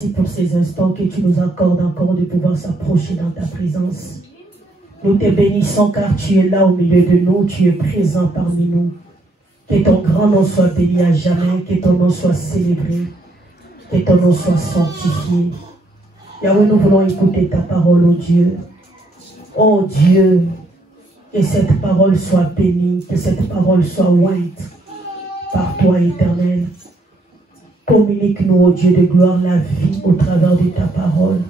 Merci pour ces instants que tu nous accordes encore de pouvoir s'approcher dans ta présence. Nous te bénissons car tu es là au milieu de nous, tu es présent parmi nous. Que ton grand nom soit béni à jamais, que ton nom soit célébré, que ton nom soit sanctifié. Yahweh, nous voulons écouter ta parole, oh Dieu. Oh Dieu, que cette parole soit bénie, que cette parole soit ointe par toi, Éternel. Communique-nous, oh Dieu de gloire, la vie au travers de ta parole.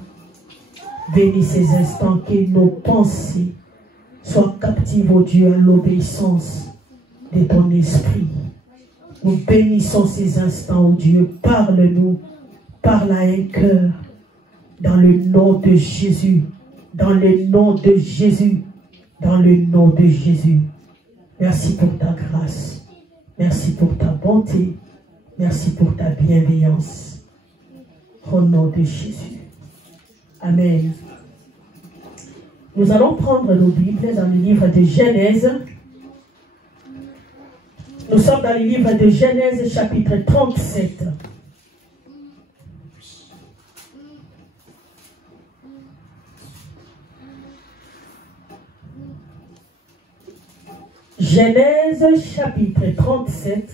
Bénis ces instants, que nos pensées soient captives, oh Dieu, à l'obéissance de ton esprit. Nous bénissons ces instants, oh Dieu. Parle-nous, parle à un cœur, dans le nom de Jésus, dans le nom de Jésus, dans le nom de Jésus. Merci pour ta grâce, merci pour ta bonté, merci pour ta bienveillance. Au nom de Jésus. Amen. Nous allons prendre nos Bibles dans le livre de Genèse. Nous sommes dans le livre de Genèse, chapitre 37. Genèse, chapitre 37.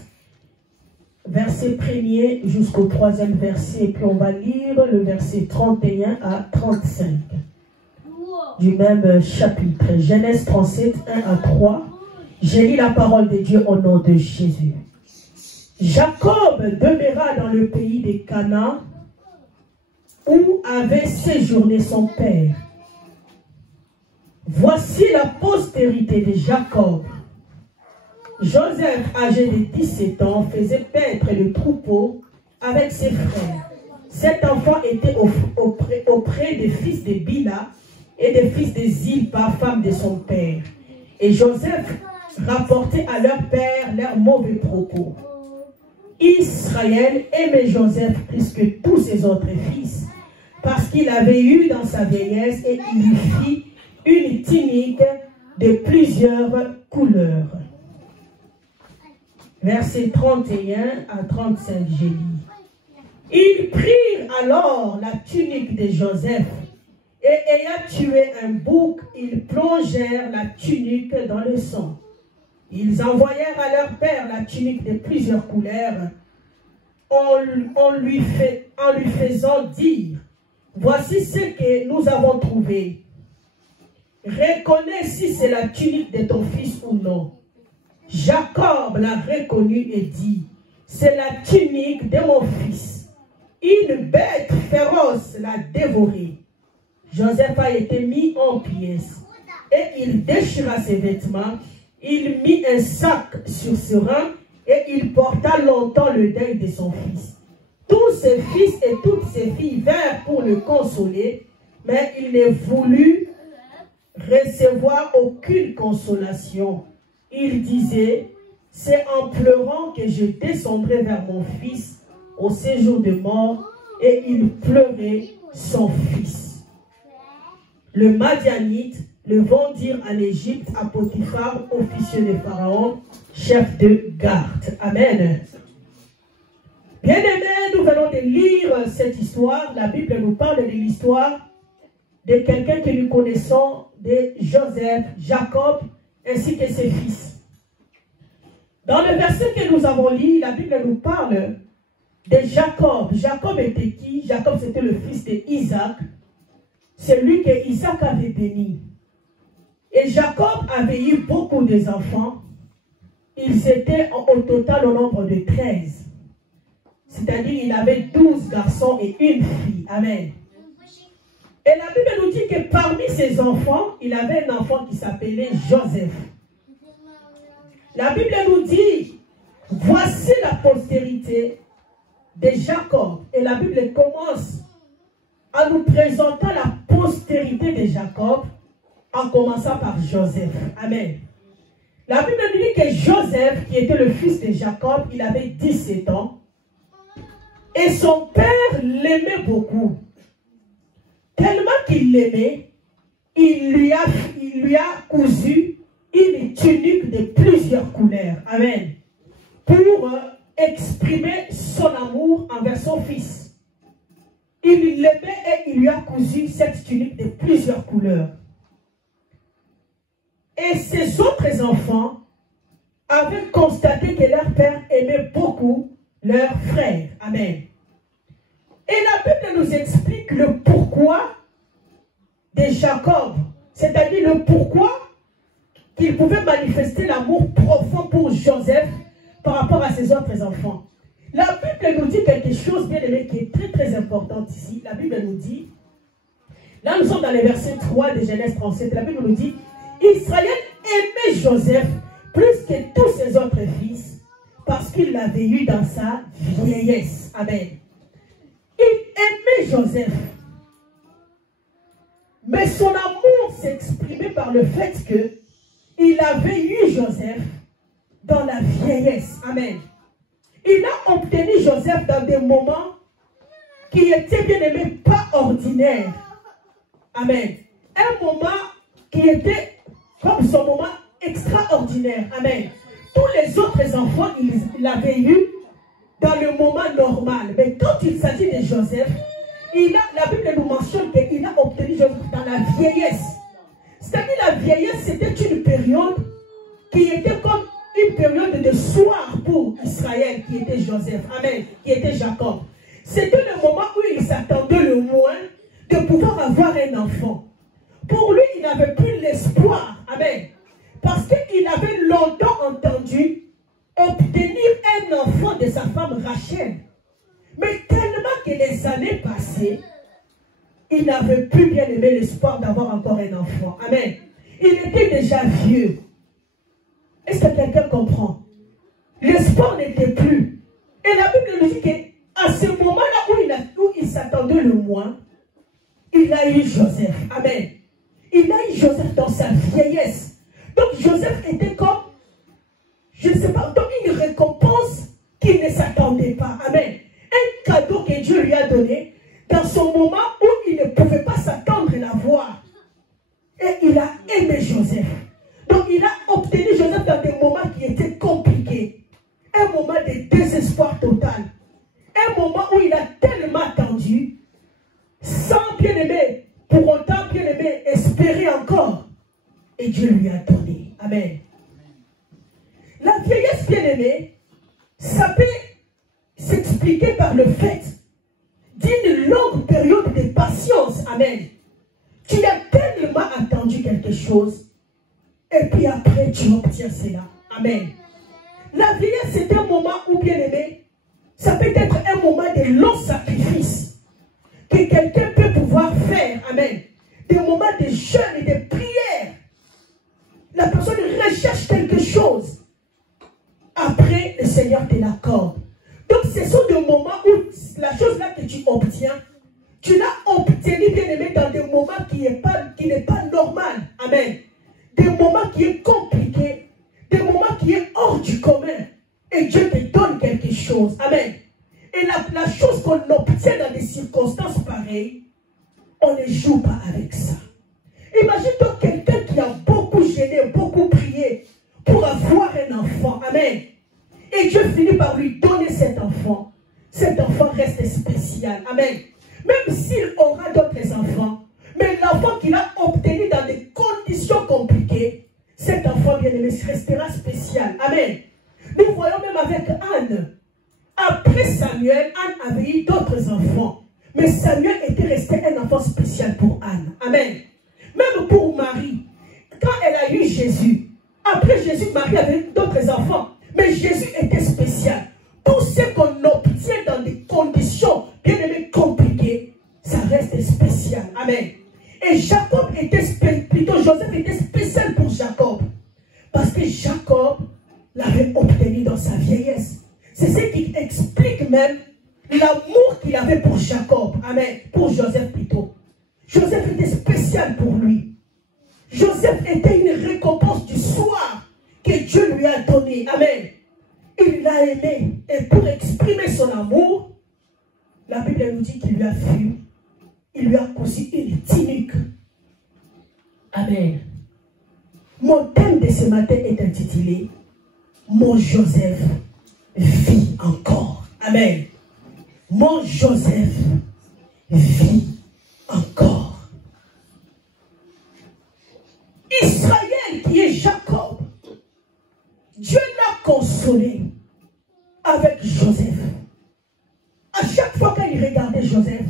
Verset 1er jusqu'au 3e verset, et puis on va lire le verset 31 à 35 du même chapitre. Genèse 37, 1 à 3. J'ai lu la parole de Dieu au nom de Jésus. Jacob demeura dans le pays de Canaan, où avait séjourné son père. Voici la postérité de Jacob. Joseph, âgé de 17 ans, faisait paître le troupeau avec ses frères. Cet enfant était auprès des fils de Bila et des fils de Zilpa, femme de son père. Et Joseph rapportait à leur père leurs mauvais propos. Israël aimait Joseph plus que tous ses autres fils, parce qu'il avait eu dans sa vieillesse, et il lui fit une tunique de plusieurs couleurs. Versets 31 à 35, j'ai dit. Ils prirent alors la tunique de Joseph, et ayant tué un bouc, ils plongèrent la tunique dans le sang. Ils envoyèrent à leur père la tunique de plusieurs couleurs, en lui faisant dire, voici ce que nous avons trouvé. Reconnais si c'est la tunique de ton fils ou non. Jacob l'a reconnu et dit, c'est la tunique de mon fils. Une bête féroce l'a dévoré. Joseph a été mis en pièces, et il déchira ses vêtements, il mit un sac sur ses reins, et il porta longtemps le deuil de son fils. Tous ses fils et toutes ses filles vinrent pour le consoler, mais il ne voulut recevoir aucune consolation. Il disait, c'est en pleurant que je descendrai vers mon fils au séjour de mort, et il pleurait son fils. Le Madianite le vendirent en Égypte à Potiphar, officier de Pharaon, chef de garde. Amen. Bien-aimés, nous venons de lire cette histoire. La Bible nous parle de l'histoire de quelqu'un que nous connaissons, de Joseph, Jacob, ainsi que ses fils. Dans le verset que nous avons lu, la Bible nous parle de Jacob. Jacob était qui? Jacob, c'était le fils d'Isaac, celui que Isaac avait béni. Et Jacob avait eu beaucoup d'enfants. Ils étaient au total au nombre de 13. C'est-à-dire il avait 12 garçons et une fille. Amen. Et la Bible nous dit que parmi ses enfants, il avait un enfant qui s'appelait Joseph. La Bible nous dit, voici la postérité de Jacob. Et la Bible commence en nous présentant la postérité de Jacob, en commençant par Joseph. Amen. La Bible nous dit que Joseph, qui était le fils de Jacob, il avait 17 ans. Et son père l'aimait beaucoup. Tellement qu'il l'aimait, il lui a cousu une tunique de plusieurs couleurs. Amen. Pour exprimer son amour envers son fils. il l'aimait et il lui a cousu cette tunique de plusieurs couleurs. Et ses autres enfants avaient constaté que leur père aimait beaucoup leur frère. Amen. Et la Bible nous explique le pourquoi de Jacob, c'est-à-dire le pourquoi qu'il pouvait manifester l'amour profond pour Joseph par rapport à ses autres enfants. La Bible nous dit quelque chose, bien aimé, qui est très très important ici. La Bible nous dit, là nous sommes dans le verset 3 de Genèse 37, la Bible nous dit, Israël aimait Joseph plus que tous ses autres fils, parce qu'il l'avait eu dans sa vieillesse. Amen. Il aimait Joseph. Mais son amour s'exprimait par le fait qu'il avait eu Joseph dans la vieillesse. Amen. Il a obtenu Joseph dans des moments qui étaient, bien aimés, pas ordinaires. Amen. Un moment qui était comme son moment extraordinaire. Amen. Tous les autres enfants, il l'avait eu dans le moment normal. Mais quand il s'agit de Joseph, la Bible nous mentionne qu'il a obtenu Joseph dans la vieillesse. C'est-à-dire la vieillesse, c'était une période qui était comme une période de soir pour Israël, qui était Joseph. Amen. Qui était Jacob. C'était le moment où il s'attendait le moins de pouvoir avoir un enfant. Pour lui, il n'avait plus l'espoir. Amen. Parce qu'il avait longtemps entendu obtenir un enfant de sa femme Rachel. Mais tellement que les années passées, il n'avait plus, bien aimé, l'espoir d'avoir encore un enfant. Amen. Il était déjà vieux. Est-ce que quelqu'un comprend? L'espoir n'était plus. Et la Bible nous dit qu'à ce moment-là où il s'attendait le moins, il a eu Joseph. Amen. Il a eu Joseph dans sa vieillesse. Donc Joseph était comme, je ne sais pas, donc une récompense qu'il ne s'attendait pas. Amen. Un cadeau que Dieu lui a donné dans son moment où il ne pouvait pas s'attendre à l'avoir. Et il a aimé Joseph. Donc il a obtenu Joseph dans des moments qui étaient compliqués. Un moment de désespoir total. Un moment où il a tellement attendu, sans bien aimer, pour autant bien aimer, espérer encore. Et Dieu lui a donné. Amen. La vieillesse bien aimée, ça peut s'expliquer par le fait d'une longue période de patience. Amen. Tu as tellement attendu quelque chose et puis après tu obtiens cela. Amen. La vieillesse, c'est un moment où, bien aimé, ça peut être un moment de long sacrifice que quelqu'un peut pouvoir faire. Amen. Des moments de jeûne et de prière. La personne recherche quelque chose. Après, le Seigneur te l'accorde. Donc, ce sont des moments où la chose là que tu obtiens, tu l'as obtenu, bien aimé, dans des moments qui n'est pas normal. Amen. Des moments qui est compliqué, des moments qui est hors du commun. Et Dieu te donne quelque chose. Amen. Et la chose qu'on obtient dans des circonstances pareilles, on ne joue pas avec ça. Imagine-toi quelqu'un qui a beaucoup gêné, beaucoup prié pour avoir un enfant. Amen. Et Dieu finit par lui donner cet enfant. Cet enfant reste spécial. Amen. Même s'il aura d'autres enfants, mais l'enfant qu'il a obtenu dans des conditions compliquées, cet enfant bien-aimé restera spécial. Amen. Nous voyons même avec Anne. Après Samuel, Anne avait eu d'autres enfants. Mais Samuel était resté un enfant spécial pour Anne. Amen. Même pour Marie, quand elle a eu Jésus, après Jésus, Marie avait d'autres enfants. Mais Jésus était spécial. Tout ce qu'on obtient dans des conditions bien aimées compliquées, ça reste spécial. Amen. Et Jacob était plutôt Joseph était spécial pour Jacob. Parce que Jacob l'avait obtenu dans sa vieillesse. C'est ce qui explique même l'amour qu'il avait pour Jacob. Amen. Pour Joseph plutôt. Joseph était spécial pour lui. Joseph était une récompense du soir que Dieu lui a donné. Amen. Il l'a aimé. Et pour exprimer son amour, la Bible nous dit qu'il lui a fui. Il lui a cousu une tunique. Amen. Mon thème de ce matin est intitulé « Mon Joseph vit encore ». Amen. Mon Joseph vit encore. Israël qui est Jacob, Dieu l'a consolé avec Joseph. À chaque fois qu'il regardait Joseph,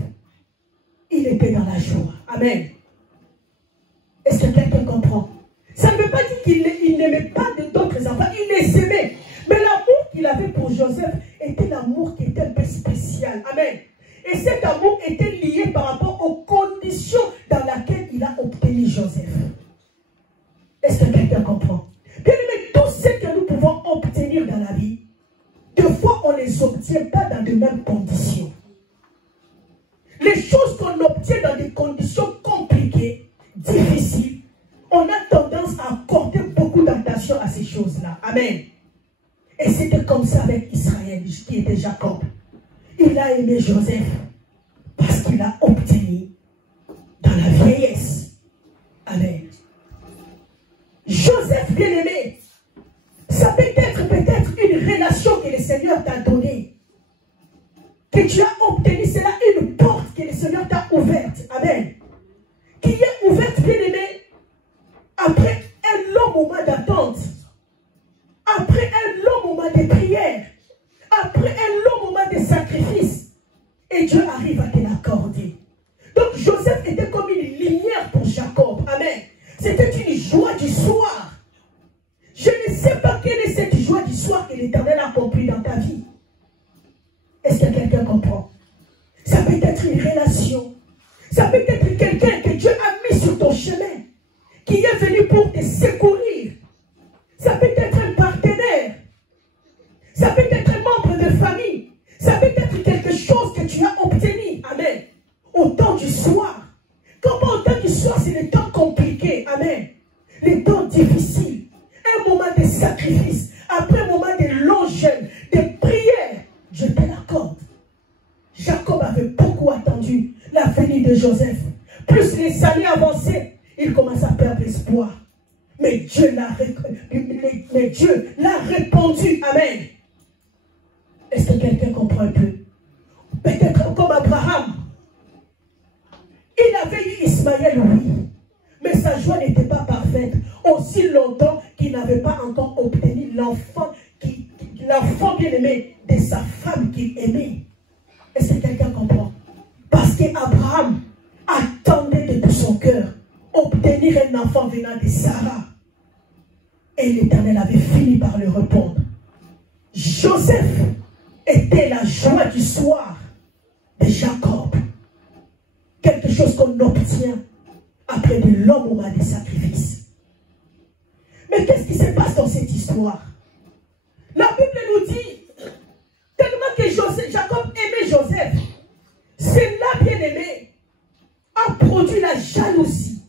il était dans la joie. Amen. Est-ce que quelqu'un comprend? Ça ne veut pas dire qu'il n'aimait pas d'autres enfants, il les aimait. Mais l'amour qu'il avait pour Joseph était l'amour qui était un peu spécial. Amen. Et cet amour était lié par rapport aux conditions dans lesquelles il a obtenu Joseph. Est-ce que quelqu'un comprend? Bien aimé, tout ce que nous pouvons obtenir dans la vie, deux fois on ne les obtient pas dans de mêmes conditions. Les choses qu'on obtient dans des conditions compliquées, difficiles, on a tendance à accorder beaucoup d'attention à ces choses-là. Amen. Et c'était comme ça avec Israël, qui était Jacob. Il a aimé Joseph parce qu'il a obtenu dans la vieillesse. Amen. Joseph bien-aimé, ça peut être une relation que le Seigneur t'a donnée, que tu as obtenue, c'est là une porte que le Seigneur t'a ouverte. Amen. Qui est ouverte, bien-aimé, après un long moment d'attente, après un long moment de prière, après un long moment de sacrifice, et Dieu arrive à te l'accorder. Donc Joseph était comme une lumière pour Jacob. Amen. C'était une joie du soir. Je ne sais pas quelle est cette joie du soir que l'Éternel a compris dans ta vie. Est-ce que quelqu'un comprend? Ça peut être une relation. Ça peut être quelqu'un que Dieu a mis sur ton chemin, qui est venu pour te secourir. Ça peut être un partenaire. Ça peut être un membre de famille. Ça peut être quelque chose que tu as obtenu. Amen. Au temps du soir. Comment au temps du soir, c'est le temps compliqué. Amen. Les temps difficiles. Un moment de sacrifice. Après un moment de long jeûne, de prière. Je te l'accorde. Jacob avait beaucoup attendu la venue de Joseph. Plus les années avançaient, il commence à perdre espoir. Mais Dieu l'a répondu. Amen. Est-ce que quelqu'un comprend un peu? Peut-être comme Abraham. Il avait eu Ismaël, oui. Mais sa joie n'était pas parfaite. Aussi longtemps qu'il n'avait pas encore obtenu l'enfant bien-aimé de sa femme qu'il aimait. Est-ce que quelqu'un comprend? Parce qu'Abraham attendait de tout son cœur obtenir un enfant venant de Sarah. Et l'Éternel avait fini par le répondre. Joseph était la joie du soir de Jacob. Quelque chose qu'on obtient après de longs moments de sacrifice. Mais qu'est-ce qui se passe dans cette histoire? La Bible nous dit, tellement que Jacob aimait Joseph, cela, bien-aimé, a produit la jalousie,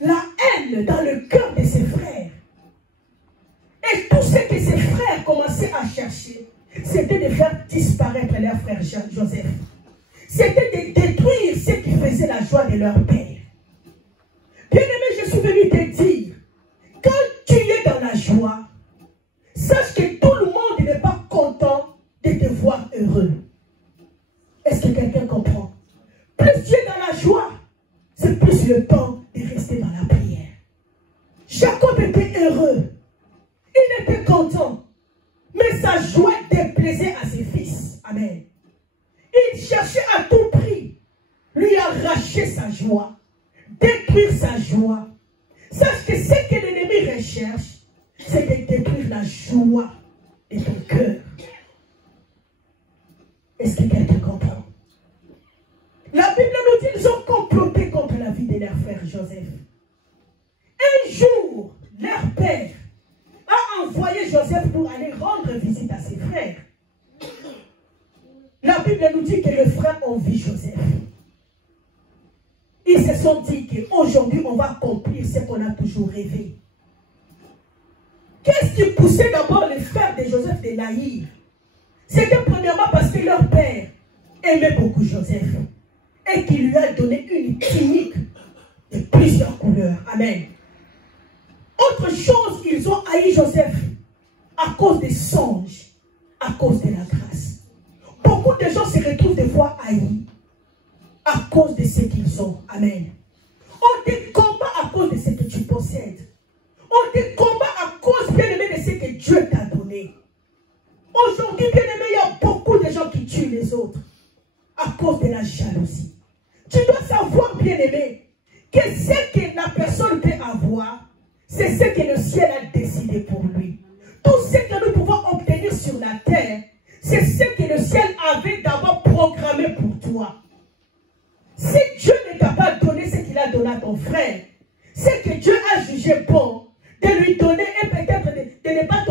la haine dans le cœur de ses frères. Et tout ce que ses frères commençaient à chercher, c'était de faire disparaître leur frère Joseph. C'était de détruire ce qui faisait la joie de leur père. Bien-aimé, je suis venu te dire, quand tu es dans la joie, sache que tout le monde n'est pas content de te voir heureux. Est-ce que quelqu'un comprend? Plus tu es dans la joie, c'est plus le temps de rester dans la prière. Jacob était heureux. Il était content. Mais sa joie déplaisait à ses fils. Amen. Il cherchait à tout prix lui arracher sa joie, détruire sa joie. Sache que ce que l'ennemi recherche, c'est de détruire la joie de ton cœur. Est-ce que quelqu'un comprend? La Bible nous dit qu'ils ont comploté contre la vie de leur frère Joseph. Un jour, leur père a envoyé Joseph pour aller rendre visite à ses frères. La Bible nous dit que les frères ont vu Joseph. Ils se sont dit qu'aujourd'hui, on va accomplir ce qu'on a toujours rêvé. Qu'est-ce qui poussait d'abord les frères de Joseph de l'haïr? C'était premièrement parce que leur père aimait beaucoup Joseph et qu'il lui a donné une tunique de plusieurs couleurs. Amen. Autre chose, ils ont haï Joseph à cause des songes, à cause de la grâce. Beaucoup de gens se retrouvent des fois haïs à cause de ce qu'ils ont. Amen. On te combat à cause de ce que tu possèdes. On te combat à cause, bien-aimé, de ce que Dieu t'a donné. Aujourd'hui, bien-aimé, il y a beaucoup de gens qui tuent les autres à cause de la jalousie. Tu dois savoir, bien-aimé, que ce que la personne peut avoir, c'est ce que le ciel a décidé pour lui. Tout ce que nous pouvons obtenir sur la terre, c'est ce que le ciel avait d'abord programmé pour toi. Si Dieu ne t'a pas donné ce qu'il a donné à ton frère, c'est que Dieu a jugé bon de lui donner et peut-être de ne pas te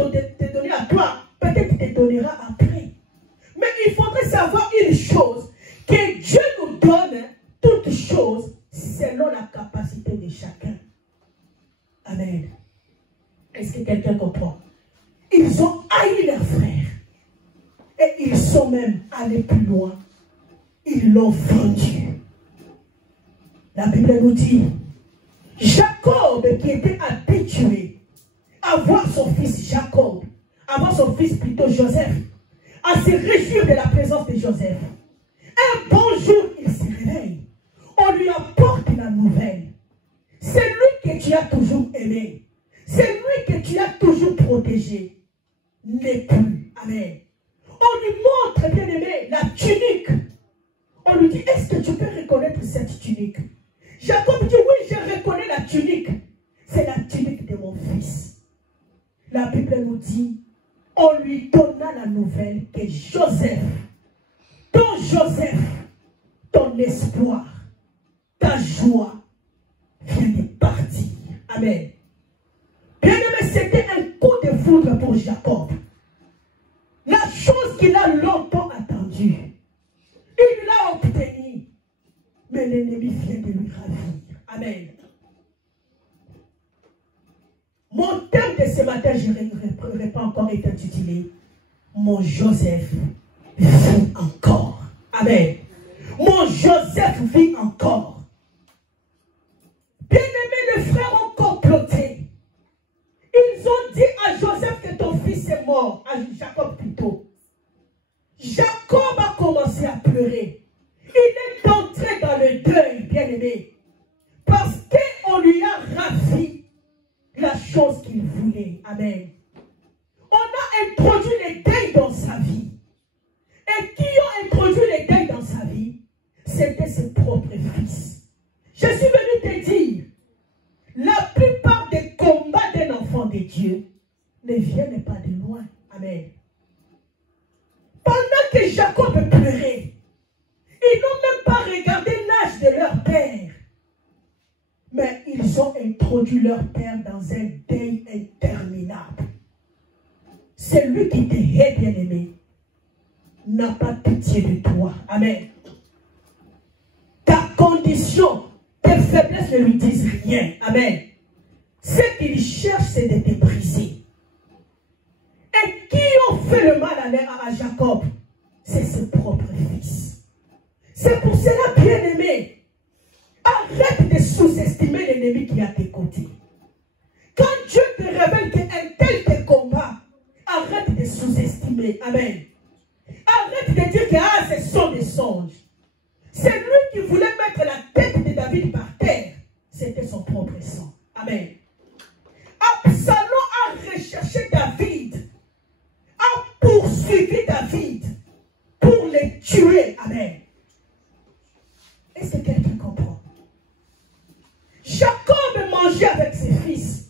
donner à toi, peut-être qu'il te donnera après. Mais il faudrait savoir une chose, que Dieu nous donne toutes choses selon la capacité de chacun. Amen. Est-ce que quelqu'un comprend? Ils ont haï leurs frères. Et ils sont même allés plus loin. Ils l'ont vendu. La Bible nous dit, Jacob qui était habitué à voir son fils Jacob, à voir son fils plutôt Joseph, à se réjouir de la présence de Joseph. Un bon jour, il se réveille. On lui apporte la nouvelle. C'est lui que tu as toujours aimé. C'est lui que tu as toujours protégé. N'est plus. Amen. On lui montre, bien aimé, la tunique. On lui dit, est-ce que tu peux reconnaître cette tunique? Jacob dit, oui, je reconnais la tunique. C'est la tunique de mon fils. La Bible nous dit, on lui donna la nouvelle que Joseph, ton espoir, ta joie, vient de partir. Amen. Bien aimé, c'était un coup de foudre pour Jacob. La chose qu'il a longtemps attendue, il l'a obtenue. Mais l'ennemi vient de lui ravir. Amen. Mon thème de ce matin, je ne pas encore été intitulé Mon Joseph vit encore. Amen. Mon Joseph vit encore. Bien-aimés, les frères ont comploté. Ils ont dit à Joseph que ton fils est mort, à Jacob plutôt. Jacob a commencé à pleurer. Il est entré dans le deuil, bien-aimé, parce qu'on lui a ravi la chose qu'il voulait. Amen. On a introduit les deuils dans sa vie. Et qui ont introduit les deuils dans sa vie? C'était ses propres fils. Je suis venu te dire, la plupart des combats d'un enfant de Dieu ne viennent pas de loin. Amen. Pendant que Jacob pleurait, ils n'ont même pas regardé l'âge de leur père. Mais ils ont introduit leur père dans un deuil interminable. Celui qui te hait, bien-aimé, n'a pas pitié de toi. Amen. Ta condition, tes faiblesses ne lui disent rien. Amen. Ce qu'il cherche, c'est de te briser. Et qui ont fait le mal à Jacob? C'est ses propres fils. C'est pour cela, bien-aimé, arrête de sous-estimer l'ennemi qui est à tes côtés. Quand Dieu te révèle qu'un tel te combat, arrête de sous-estimer. Amen. Arrête de dire que ce sont des songes. C'est lui qui voulait mettre la tête de David par terre. C'était son propre sang. Amen. Absalom a recherché David, a poursuivi David pour le tuer. Amen. Est-ce que quelqu'un comprend? Jacob mangeait avec ses fils,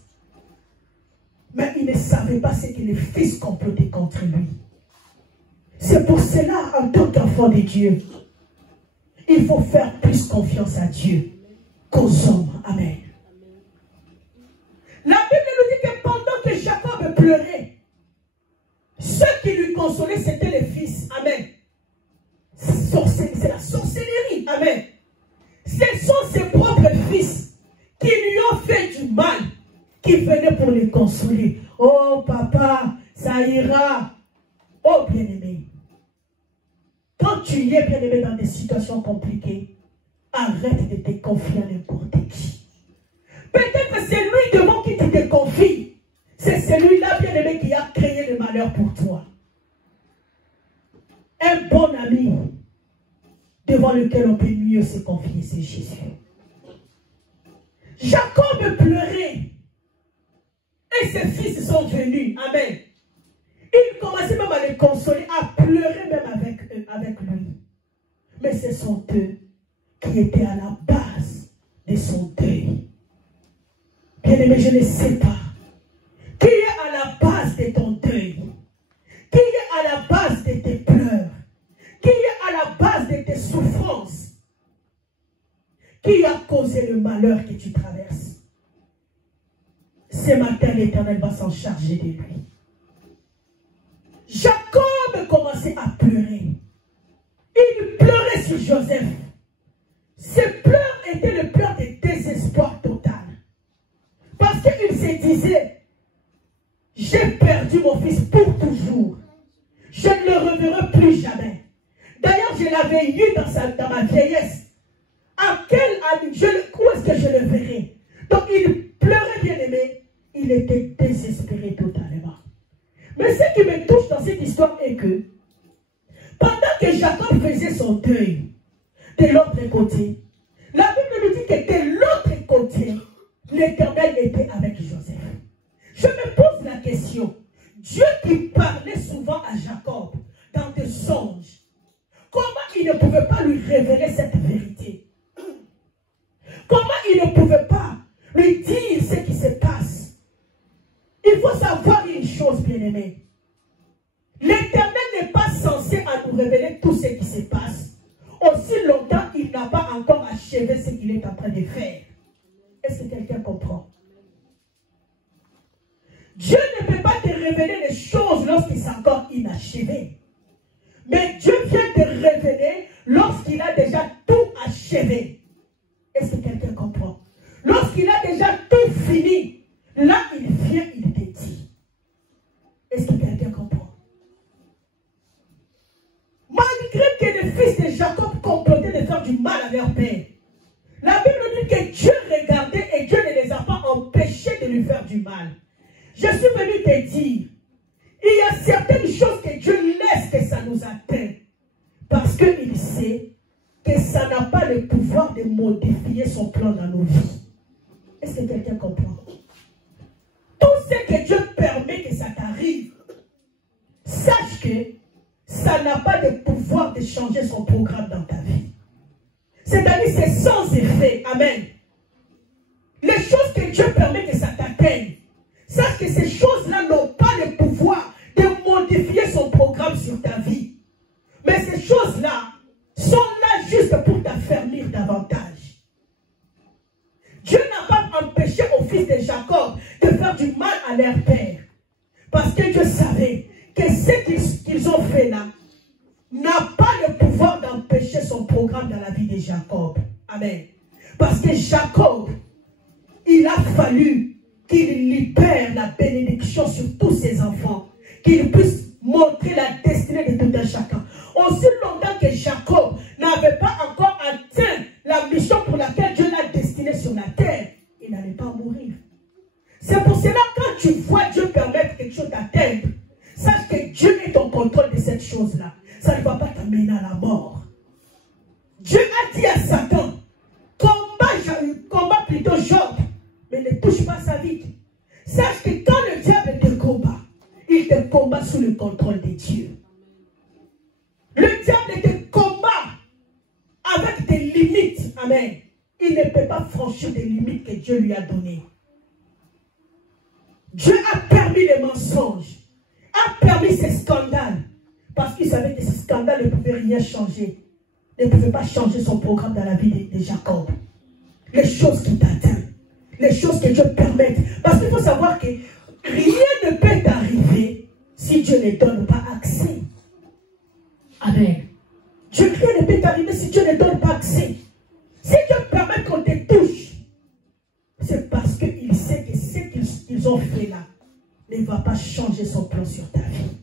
mais il ne savait pas ce que les fils complotaient contre lui. C'est pour cela, en tant qu'enfant de Dieu, il faut faire plus confiance à Dieu qu'aux hommes. Amen. La Bible nous dit que pendant que Jacob pleurait, ceux qui lui consolaient, c'était les fils. Amen. C'est la sorcellerie. Amen. Ce sont ses propres fils qui lui ont fait du mal, qui venaient pour les consoler. Oh papa, ça ira. Oh bien-aimé. Quand tu es bien-aimé dans des situations compliquées, arrête de te confier à n'importe qui. Peut-être que c'est lui devant qui tu te confies. C'est celui-là, bien-aimé, qui a créé le malheur pour toi. Un bon ami devant lequel on peut mieux se confier, c'est Jésus. Jacob pleurait. Et ses fils sont venus. Amen. Il commençait même à les consoler, à pleurer même avec lui. Mais ce sont eux qui étaient à la base de son deuil. Bien-aimé, je ne sais pas. Qui est à la base de ton deuil? Qui est à la base de tes pleurs? Qui est à la base de tes souffrances? Qui a causé le malheur que tu traverses? Ce matin, l'Éternel va s'en charger de lui. Jacob commençait à pleurer. Il pleurait sur Joseph. Ses pleurs étaient le pleurs de désespoir total. Parce qu'il se disait, j'ai perdu mon fils pour toujours. Je ne le reverrai plus jamais. D'ailleurs, je l'avais eu dans ma vieillesse. Où est-ce que je le verrai? Donc il pleurait, bien aimé. Il était désespéré totalement. Mais ce qui me touche dans cette histoire est que pendant que Jacob faisait son deuil, de l'autre côté, la Bible nous dit que de l'autre côté, l'Éternel était avec Joseph. Je me pose la question, Dieu qui parlait souvent à Jacob dans des songes, comment il ne pouvait pas lui révéler cette vérité? Comment il ne pouvait pas lui dire ce qui se passe? Il faut savoir une chose, bien-aimé. L'Éternel n'est pas censé à nous révéler tout ce qui se passe aussi longtemps qu'il n'a pas encore achevé ce qu'il est en train de faire. Est-ce que quelqu'un comprend? Dieu ne peut pas te révéler les choses lorsqu'il est encore inachevé. Mais Dieu vient te révéler lorsqu'il a déjà tout achevé. Est-ce que quelqu'un comprend? Lorsqu'il a déjà tout fini, là il vient, il te dit. Est-ce que quelqu'un comprend? Malgré que les fils de Jacob complotaient de faire du mal à leur père, la Bible dit que Dieu regardait et Dieu ne les a pas empêchés de lui faire du mal. Je suis venu te dire, il y a certaines choses que Dieu laisse que ça nous atteigne. Parce qu'il sait que ça n'a pas le pouvoir de modifier son plan dans nos vies. Est-ce que quelqu'un comprend? Tout ce que Dieu permet que ça t'arrive, sache que ça n'a pas de pouvoir de changer son programme dans ta vie. C'est-à-dire c'est sans effet. Amen. Les choses que Dieu permet que ça t'atteigne, sache que ces choses-là n'ont pas le pouvoir de modifier son programme sur ta vie. Mais ces choses-là sont là juste pour t'affermir davantage. Dieu n'a pas empêché aux fils de Jacob de faire du mal à leur père. Parce que Dieu savait que ce qu'ils ont fait là n'a pas le pouvoir d'empêcher son programme dans la vie de Jacob. Amen. Parce que Jacob, il a fallu qu'il libère la bénédiction sur tous ses enfants. Qu'il puisse montrer la destinée de tout un chacun. Aussi longtemps que Jacob n'avait pas encore atteint la mission pour laquelle Dieu l'a destiné sur la terre, il n'allait pas mourir. C'est pour cela quand tu vois Dieu permettre quelque chose d'atteindre, sache que Dieu est en contrôle de cette chose-là. Ça ne va pas t'amener à la mort. Dieu a dit à Satan, combat plutôt Job, mais ne touche pas sa vie. Sache que quand le diable te combat, il te combat sous le contrôle de Dieu. Le diable te combat avec des limites. Amen. Il ne peut pas franchir des limites que Dieu lui a données. Dieu a permis les mensonges, a permis ces scandales, parce qu'il savait que ces scandales ne pouvaient rien changer, ne pouvaient pas changer son programme dans la vie de Jacob. Les choses qui t'atteignent, les choses que Dieu permet. Parce qu'il faut savoir que rien ne peut t'arriver si Dieu ne donne pas accès. Amen. Rien ne peut t'arriver si Dieu ne donne pas accès. Si Dieu permet qu'on te touche, c'est parce qu'il sait que ce qu'ils ont fait là ne va pas changer son plan sur ta vie.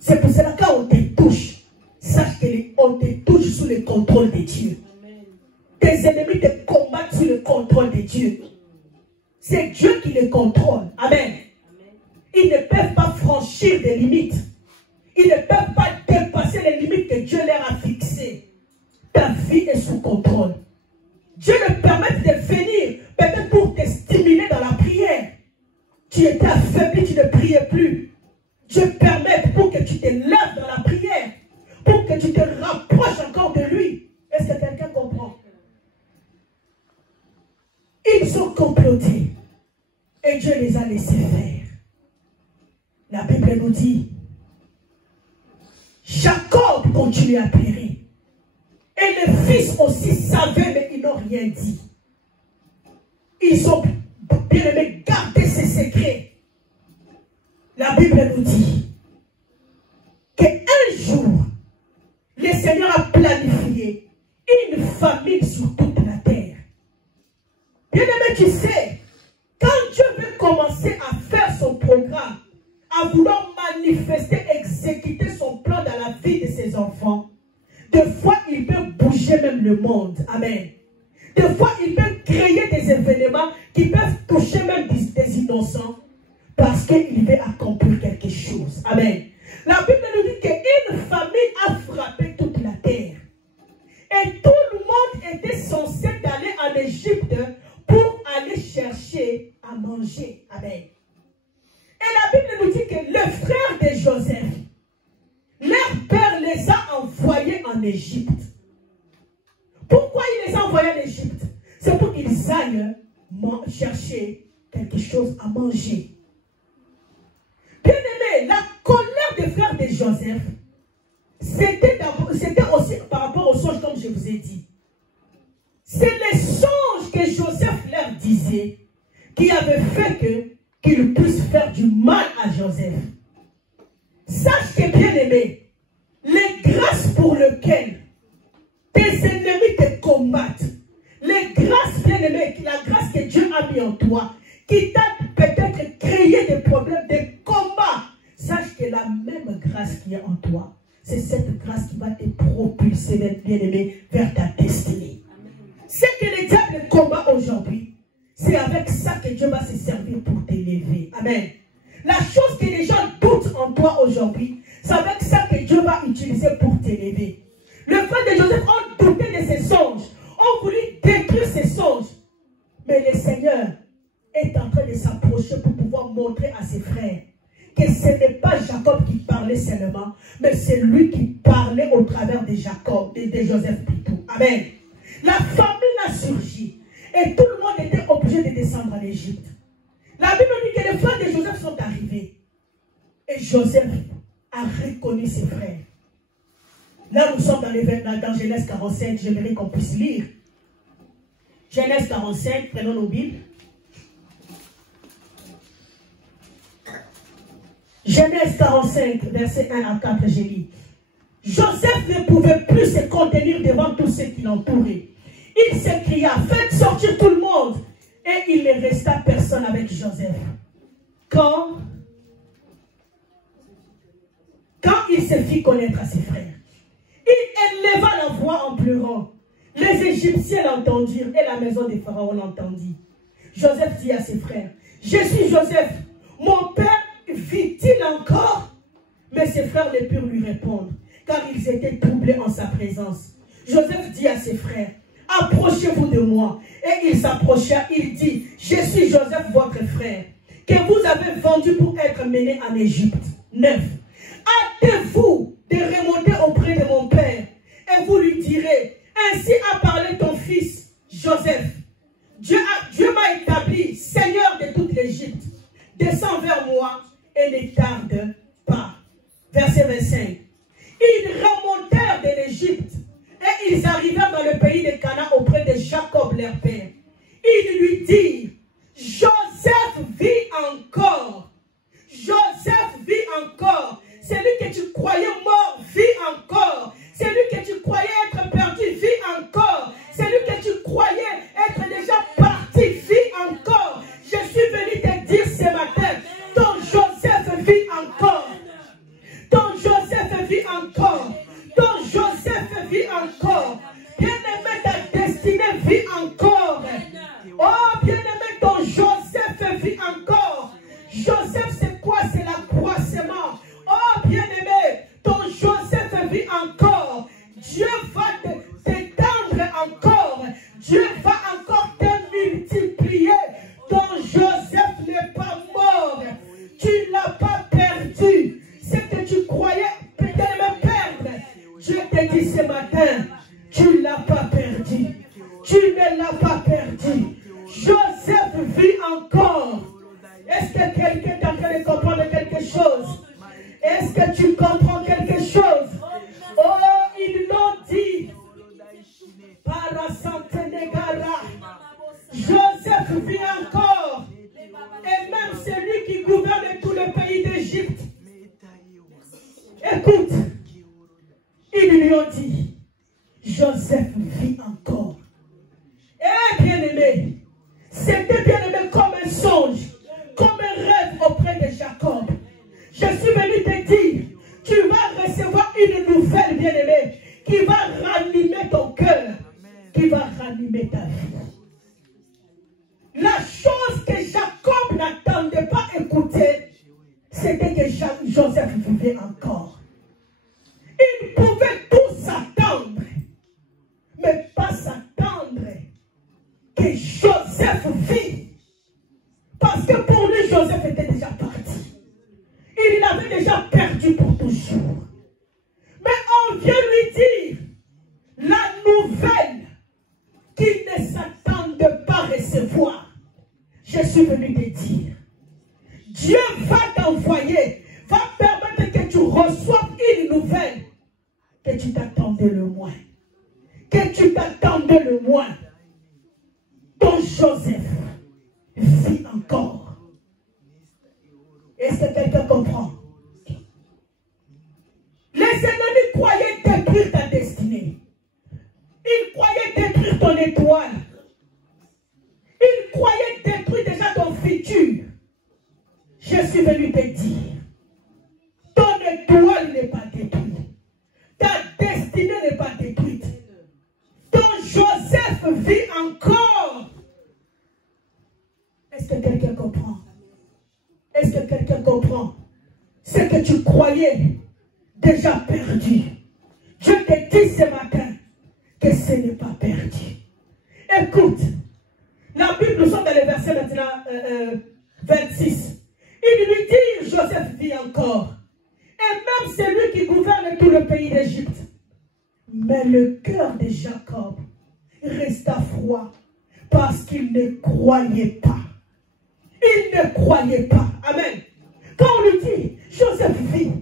C'est pour cela que quand on te touche, sache qu'on te touche sous le contrôle de Dieu. Tes ennemis te combattent sous le contrôle de Dieu. C'est Dieu qui les contrôle. Amen. Ils ne peuvent pas franchir des limites. Ils ne peuvent pas dépasser les limites que Dieu leur a fixées. ta vie est sous contrôle. Dieu te permet de venir, peut-être pour te stimuler dans la prière. Tu étais affaibli, tu ne priais plus. Dieu permet pour que tu te lèves dans la prière, pour que tu te rapproches encore de lui. Est-ce que quelqu'un comprend? Ils ont comploté et Dieu les a laissés faire. La Bible nous dit, Jacob continue à pleurer. Et les fils aussi savaient, mais ils n'ont rien dit. Ils ont bien aimé garder ses secrets. La Bible nous dit qu'un jour, le Seigneur a planifié une famine sur toute la terre. Bien aimé, tu sais, quand Dieu veut commencer à faire son programme, à vouloir manifester, exécuter son plan dans la vie de ses enfants, des fois, il peut bouger même le monde. Amen. Des fois, il peut créer des événements qui peuvent toucher même des innocents parce qu'il veut accomplir quelque chose. Amen. La Bible nous dit qu'une famine a frappé toute la terre. Et tout le monde était censé aller en Égypte pour aller chercher à manger. Amen. Et la Bible nous dit que le frère de Joseph, leur père les a envoyés en Égypte. Pourquoi il les a envoyés en Égypte? C'est pour qu'ils aillent chercher quelque chose à manger. Bien aimé, la colère des frères de Joseph, c'était aussi par rapport aux songes, comme je vous ai dit. C'est les songes que Joseph leur disait qui avaient fait qu'ils puissent faire du mal à Joseph. Sache que, bien aimé, les grâces pour lesquelles tes ennemis te combattent, les grâces, bien aimé, la grâce que Dieu a mis en toi, qui t'a peut-être créé des problèmes, des combats, sache que la même grâce qui est en toi, c'est cette grâce qui va te propulser, bien aimé, vers ta destinée. Ce que le diable combat aujourd'hui, c'est avec ça que Dieu va se servir pour t'élever. Amen. La chose que les gens doutent en toi aujourd'hui, c'est avec ça que Dieu va utiliser pour t'élever. Le frère de Joseph a douté de ses songes, ont voulu détruire ses songes. Mais le Seigneur est en train de s'approcher pour pouvoir montrer à ses frères que ce n'est pas Jacob qui parlait seulement, mais c'est lui qui parlait au travers de Jacob, de Joseph plutôt. Amen. La famine a surgi et tout le monde était obligé de descendre en Égypte. La Bible dit que les frères de Joseph sont arrivés. Et Joseph a reconnu ses frères. Là, nous sommes dans Genèse 45. J'aimerais qu'on puisse lire. Genèse 45, prenons nos Bibles. Genèse 45, versets 1 à 4, j'ai lu. Joseph ne pouvait plus se contenir devant tous ceux qui l'entouraient. Il s'écria, faites sortir tout le monde. Et il ne resta personne avec Joseph. Quand il se fit connaître à ses frères, il éleva la voix en pleurant. Les Égyptiens l'entendirent et la maison des pharaons l'entendit. Joseph dit à ses frères, je suis Joseph, mon père vit-il encore? Mais ses frères ne purent lui répondre, car ils étaient troublés en sa présence. Joseph dit à ses frères, approchez-vous de moi. Et il s'approcha, il dit, je suis Joseph, votre frère, que vous avez vendu pour être mené en Égypte. 9. Hâtez-vous de remonter auprès de mon père, et vous lui direz, ainsi a parlé ton fils, Joseph. Dieu m'a établi Seigneur de toute l'Égypte. Descends vers moi et ne tarde pas. Verset 25. Ils remontèrent de l'Égypte et ils arrivèrent dans le pays de Canaan auprès de Jacob leur père. Ils lui dirent, Joseph vit encore. Joseph vit encore. Celui que tu croyais mort vit encore. Celui que tu croyais être perdu vit encore. Celui que tu croyais être déjà parti vit encore. Je suis venu te dire ce matin, ton Joseph vit encore. Ton Joseph vit encore. Ton Joseph vit encore. Bien-aimé, ta destinée vit encore. Oh, bien-aimé, ton Joseph vit encore. Joseph, c'est quoi? C'est l'accroissement. Oh, bien-aimé, ton Joseph vit encore. Dieu va te Tu ne l'as pas perdu. Joseph vit encore. Est-ce que quelqu'un est en train de comprendre quelque chose? Est-ce que tu comprends quelque chose? Oh, ils l'ont dit. Parasantenegara. Joseph vit encore. Et même celui qui gouverne tout le pays d'Égypte. Écoute, ils lui ont dit, Joseph vit encore. Eh bien-aimé, c'était bien-aimé comme un songe, comme un rêve auprès de Jacob. Je suis venu te dire, tu vas recevoir une nouvelle bien-aimé qui va ranimer ton cœur, qui va ranimer ta vie. La chose que Jacob n'attendait pas écouter, c'était que Joseph vivait encore. Il pouvait tout s'attendre, mais pas s'attendre que Joseph vit. Parce que pour lui, Joseph était déjà parti. Il l'avait déjà perdu pour toujours. Mais on vient lui dire la nouvelle qu'il ne s'attendait pas recevoir. Je suis venu te dire, Dieu va t'envoyer, va permettre que tu reçoives une nouvelle que tu t'attendais le moins. Que tu t'attendais le moins. Ton Joseph vit encore. Est-ce que quelqu'un comprend? Les ennemis croyaient détruire ta destinée. Ils croyaient détruire ton étoile. Ils croyaient détruire déjà ton futur. Je suis venu te dire, ton étoile n'est pas détruite. Ta destinée n'est pas détruite. Ton Joseph vit encore. Est-ce que quelqu'un comprend? Est-ce que quelqu'un comprend? Ce que tu croyais déjà perdu. Je te dis ce matin que ce n'est pas perdu. Écoute, la Bible, nous sommes dans le verset maintenant 26. Il lui dit, Joseph vit encore. Et même celui qui gouverne tout le pays d'Égypte. Mais le cœur de Jacob resta froid parce qu'il ne croyait pas. Il ne croyait pas. Amen. Quand on lui dit, Joseph vit,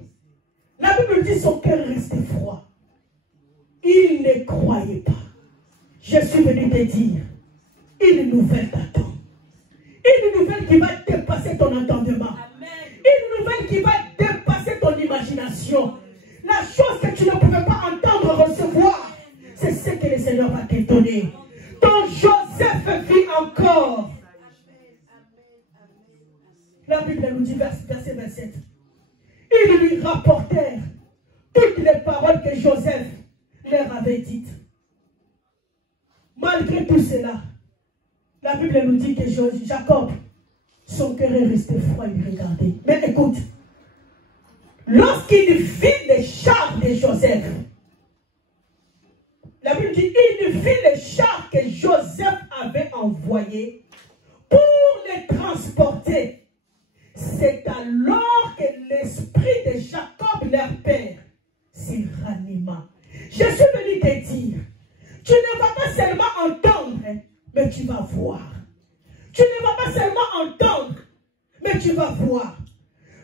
la Bible dit son cœur restait froid. Il ne croyait pas. Je suis venu te dire, une nouvelle t'attend. Une nouvelle qui va dépasser ton entendement. Amen. Une nouvelle qui va dépasser ton imagination. La chose que tu ne pouvais pas entendre, recevoir, c'est ce que le Seigneur va te donner. Ton Joseph vit encore. La Bible nous dit, verset 27. Ils lui rapportèrent toutes les paroles que Joseph leur avait dites. Malgré tout cela, la Bible nous dit que Jacob, son cœur est resté froid, il regardait. Mais écoute, lorsqu'il vit les chars de Joseph, la Bible dit, il vit les chars que Joseph avait envoyés pour les transporter. C'est alors que l'esprit de Jacob, leur père, s'est ranima. Je suis venu te dire, tu ne vas pas seulement entendre, mais tu vas voir. Tu ne vas pas seulement entendre, mais tu vas voir.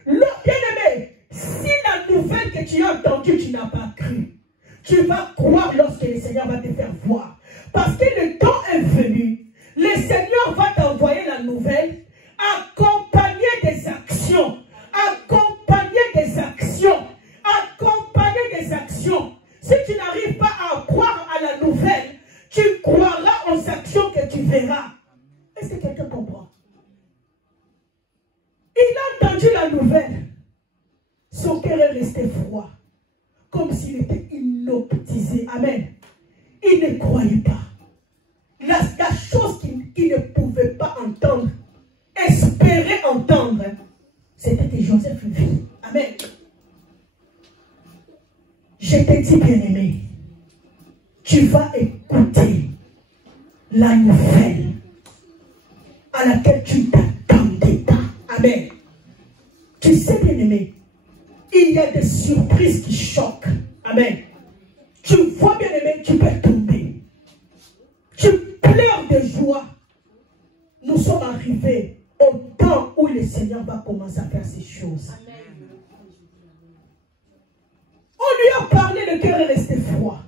Bien-aimé, si la nouvelle que tu as entendue, tu n'as pas cru, tu vas croire lorsque le Seigneur va te faire voir. Parce que le temps est venu, le Seigneur va t'envoyer la nouvelle, accompagner des actions, accompagner des actions, accompagner des actions. Si tu n'arrives pas à croire à la nouvelle, tu croiras aux actions que tu verras. Est-ce que quelqu'un comprend? Il a entendu la nouvelle. Son cœur est resté froid, comme s'il était hypnotisé. Amen. Il ne croyait pas. La chose qu'il ne pouvait pas entendre, espérer entendre, c'était que Joseph vit. Amen. Je te dis, bien-aimé, tu vas écouter la nouvelle à laquelle tu ne t'attendais pas. Amen. Tu sais, bien-aimé, il y a des surprises qui choquent. Amen. Tu vois, bien-aimé, tu peux tomber. arriver au temps où le Seigneur va commencer à faire ces choses. On lui a parlé, le cœur est resté froid.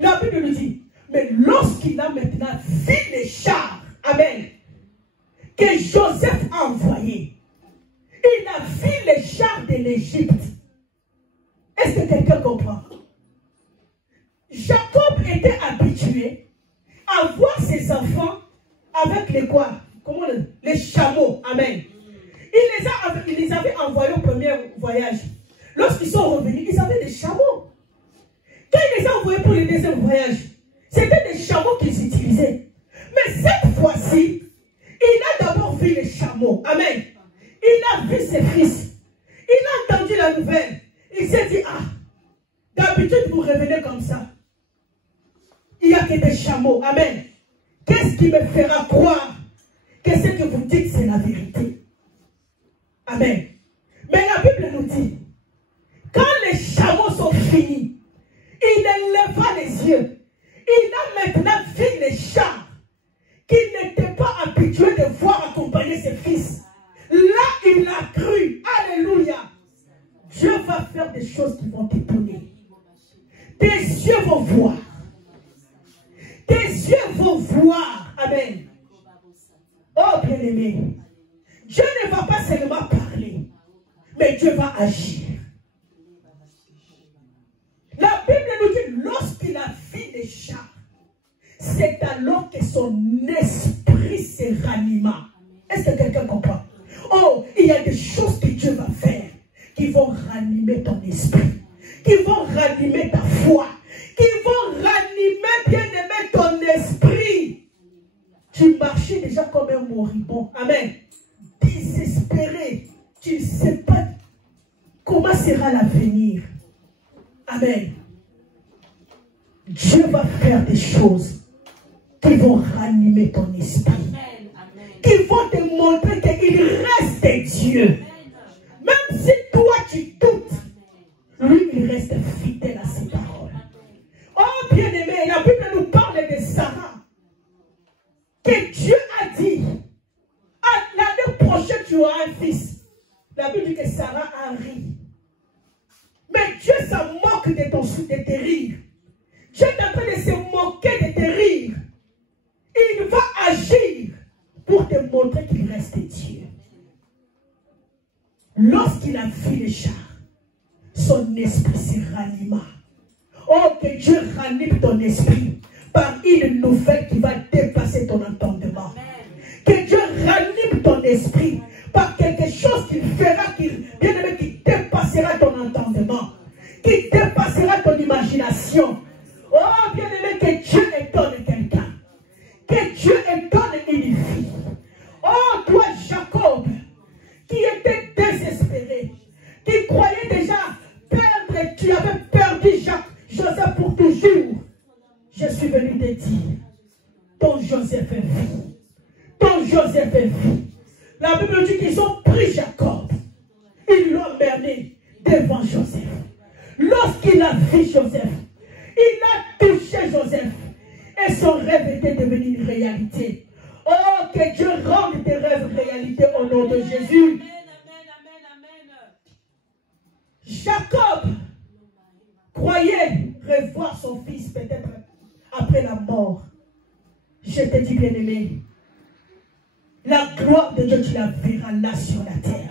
La Bible nous dit, mais lorsqu'il a maintenant vu les chars, amen, que Joseph a envoyés, il a vu les chars de l'Égypte. Est-ce que quelqu'un comprend? Jacob était habitué à voir ses enfants avec les quoi? Comment les chameaux, amen. Il les avait envoyés au premier voyage. Lorsqu'ils sont revenus, ils avaient des chameaux. Quand il les a envoyés pour le deuxième voyage, c'était des chameaux qu'ils utilisaient. Mais cette fois-ci, il a d'abord vu les chameaux. Amen. Il a vu ses fils. Il a entendu la nouvelle. Il s'est dit, ah, d'habitude vous revenez comme ça. Il n'y a que des chameaux. Amen. Qu'est-ce qui me fera croire que ce que vous dites, c'est la vérité? Amen. Mais la Bible nous dit, quand les chameaux sont finis, il éleva les yeux. Il a maintenant vu les chars qu'il n'était pas habitué de voir accompagner ses fils. Là, il a cru. Alléluia. Dieu va faire des choses qui vont t'étonner. Tes yeux vont voir. Tes yeux vont voir. Amen. Oh, bien-aimé. Dieu ne va pas seulement parler, mais Dieu va agir. La Bible nous dit, lorsqu'il a vu les chars, c'est alors que son esprit se ranima. Est-ce que quelqu'un comprend? Oh, il y a des choses que Dieu va faire qui vont ranimer ton esprit, qui vont ranimer ta foi, qui vont ranimer, bien-aimé, ton esprit. Tu marchais déjà comme un moribond. Amen. Désespéré. Tu ne sais pas comment sera l'avenir. Amen. Dieu va faire des choses qui vont ranimer ton esprit. Qui vont te montrer qu'il reste Dieu. Même si toi tu doutes, lui il reste fidèle à ses paroles. Oh bien-aimé, la Bible nous parle de Sarah. Que Dieu a dit, l'année prochaine tu auras un fils. La Bible dit que Sarah a ri. Mais Dieu s'en moque de tes rires. Dieu est en train de se moquer de tes rires. Il va agir pour te montrer qu'il reste Dieu. Lorsqu'il a vu les chars, son esprit se ranima. Oh, que Dieu ranime ton esprit par une nouvelle qui va dépasser ton entendement. Que Dieu ranime ton esprit par quelque chose qui fera, bien-aimé, qui dépassera ton entendement, qui dépassera ton imagination. Oh, bien-aimé, que Dieu étonne quelqu'un. Que Dieu étonne une fille. Oh, toi, Jacob, qui était désespéré, qui croyait déjà perdre, tu avais perdu Joseph pour toujours. Je suis venu te dire, ton Joseph est vu. Ton Joseph est vu. La Bible dit qu'ils ont pris Jacob. Ils l'ont emmené devant Joseph. Lorsqu'il a vu Joseph, il a touché Joseph. Et son rêve était devenu une réalité. Oh, que Dieu rende tes rêves réalité au nom de Jésus. Jacob croyait revoir son fils peut-être après la mort. Je te dis, bien-aimé, la gloire de Dieu, tu la verras là sur la terre.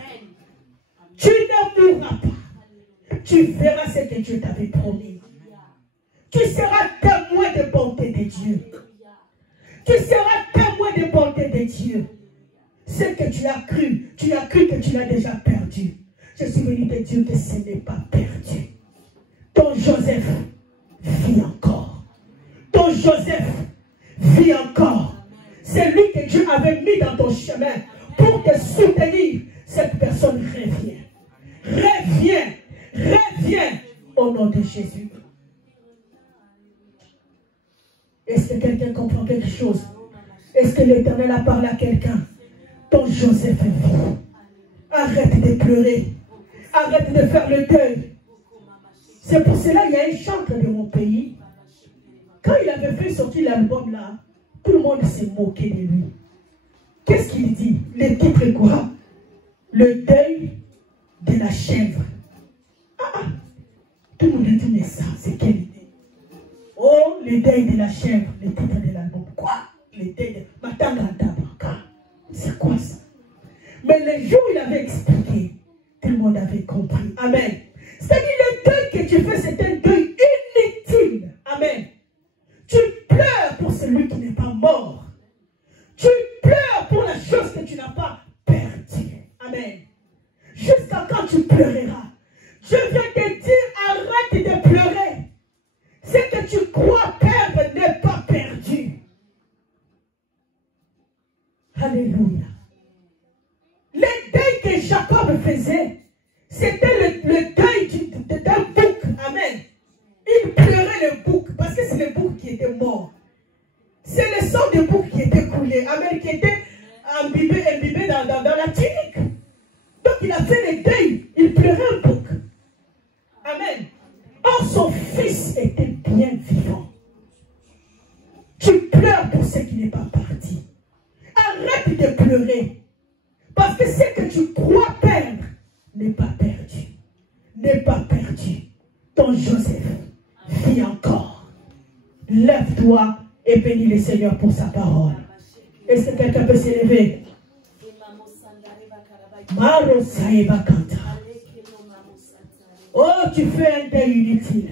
Tu ne mourras pas. Tu verras ce que Dieu t'avait promis. Tu seras témoin de bonté de Dieu. Tu seras témoin de bonté de Dieu. Ce que tu as cru que tu l'as déjà perdu. Je suis venu te dire que ce n'est pas perdu. Ton Joseph vit encore. Ton Joseph vit encore. C'est lui que Dieu avait mis dans ton chemin pour te soutenir. Cette personne revient. Reviens. Reviens au nom de Jésus. Est-ce que quelqu'un comprend quelque chose? Est-ce que l'Éternel a parlé à quelqu'un? Ton Joseph est vivant. Arrête de pleurer. Arrête de faire le deuil. C'est pour cela qu'il y a un chanteur de mon pays. Quand il avait fait sortir l'album là, tout le monde s'est moqué de lui. Qu'est-ce qu'il dit? Le titre est quoi? Le deuil de la chèvre. Tout le monde dit, mais ça, c'est quelle idée? Oh, le deuil de la chèvre, le titre de l'album. Quoi? Le deuil de... C'est quoi ça? Mais le jour où il avait expliqué, tout le monde avait compris. Amen. C'est-à-dire le deuil que tu fais, c'est un deuil inutile. Amen. Tu pleures pour celui qui n'est pas mort. Tu pleures pour la chose que tu n'as pas perdue. Amen. Jusqu'à quand tu pleureras? Je viens te dire, arrête de pleurer. Ce que tu crois perdre n'est pas perdu. Alléluia. Le deuil que Jacob faisait, c'était le deuil d'un bouc. Amen. Il pleurait le bouc parce que c'est le bouc qui était mort. C'est le sang du bouc qui était coulé. Amen. Qui était imbibé dans la tunique. Donc il a fait le deuil. Il pleurait un bouc. Amen. Or son fils était bien vivant. Tu pleures pour ce qui n'est pas parti. Arrête de pleurer. Parce que ce que tu crois perdre n'est pas perdu. N'est pas perdu. Ton Joseph vit encore. Lève-toi et bénis le Seigneur pour sa parole. Est-ce que quelqu'un peut s'élever? Oh, tu fais un deuil inutile.